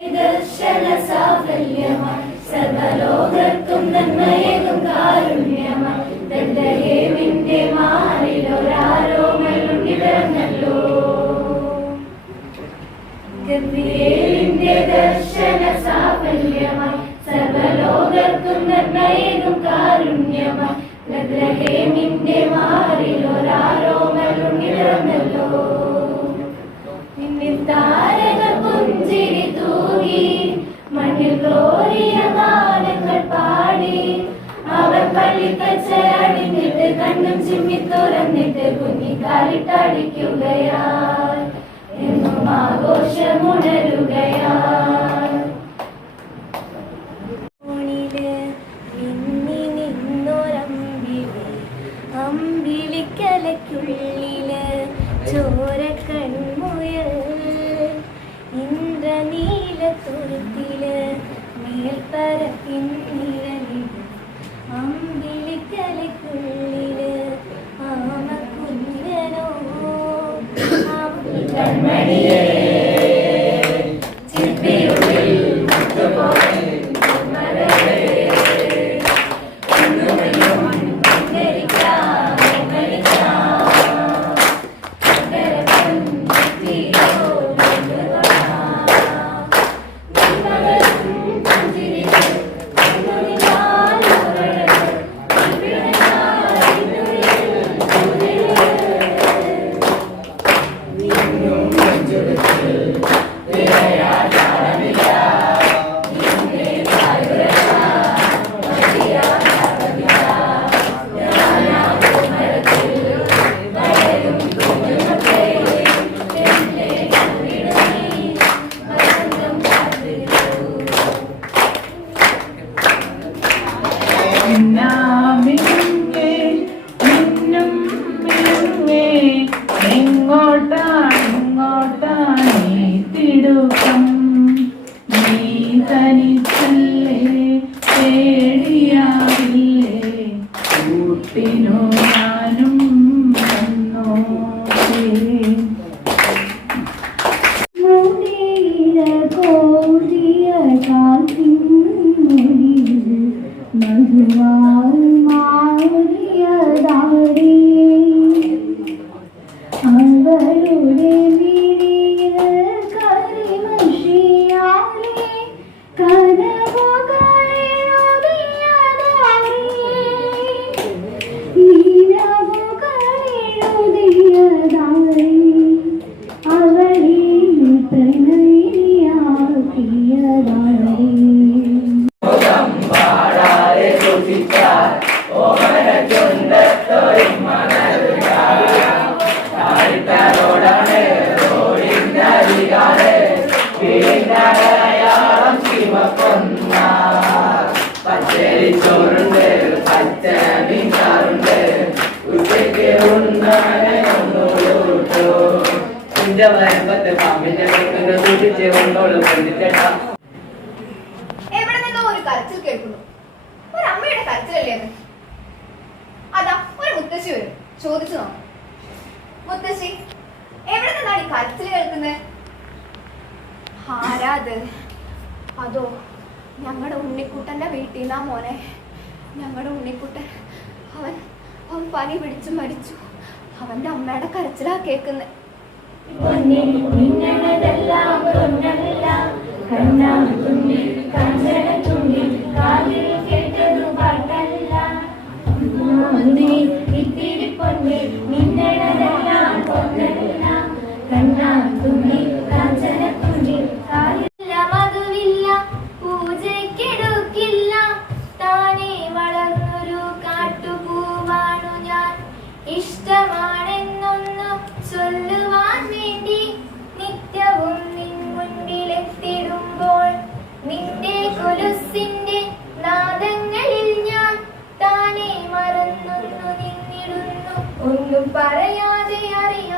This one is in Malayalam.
ദർശന സാഫല്യമായി സർവലോകർക്കും നന്മയേകും കാരുണ്യമായി ബത്ലഹേമിന്റെ മാറിലൊരാരോമലുണ്ടിടർന്നല്ലോ. ഗബ്രിയേലിന്റെ ദർശന സാഫല്യമായി സർവലോകർക്കും നന്മയേകും കാരുണ്യമായി ബത്ലഹേമിന്റെ മാറിലൊരാരോമലുണ്ടിടർന്നല്ലോ. നിന്നിൽ താരകൾ പുഞ്ചിരി തൂകി മണ്ണിൽ കോരിയ ഗാനങ്ങൾ പാടി അവർ പള്ളിക്കച്ചയണിഞ്ഞിട്ട് കണ്ണും ചിമ്മി തുറന്നിട്ട് കുഞ്ഞിക്കാലിട്ടടിക്കുകയാൽ എന്നും ആഘോഷമുണരുകയാൽ. അമ്പിളിക്കലയ്ക്കുള്ളില് ചോരക്കൺമുയൽ ഇന്ദ്രനീലത്തുരുത്തില് മേൽപ്പരപ്പിൻ നിഴലിൽ അമ്പിളിക്കലയ്ക്കുള്ളില് ആമക്കുഞ്ഞനോ കൺമണിയേ ചിപ്പിയുള്ളിൽ മുത്തുപോലെ എവിടെ നിന്നോ ഒരു കരച്ചിൽ കേൾക്കുന്നു. ഒരു അമ്മയുടെ കരച്ചിലല്ലേ അത്? അതാ ഒരു മുത്തശ്ശി വരും. ചോദിച്ചു നോക്കാം. മുത്തശ്ശി, എവിടെ നിന്നാണ് ഈ കരച്ചിൽ കേൾക്കുന്നത്? ആരാത്? അതോ ഞങ്ങളുടെ ഉണ്ണിക്കുട്ടന്റെ വീട്ടിൽ നിന്നാ മോനെ. ഞങ്ങളുടെ ഉണ്ണിക്കുട്ടൻ അവൻ പനി പിടിച്ചു മരിച്ചു. അവന്റെ അമ്മയുടെ കരച്ചിലാ കേൾക്കുന്നത്. പൂജയ്ക്കെടുക്കില്ല താനേ വളർന്നൊരു കാട്ടുപൂവാണു ഞാൻ. ഇഷ്ടമാണെന്നൊന്നു ചൊല്ലുവാൻ വേണ്ടി നിത്യവും നിൻ മുൻപിലെത്തിടുമ്പോൾ നിന്റെ കൊലുസിന്റെ നാദങ്ങളിൽ ഞാൻ താനേ മറന്നൊന്നു നിന്നിടുന്നു. ഒന്നും പറയാതെ അറിയാം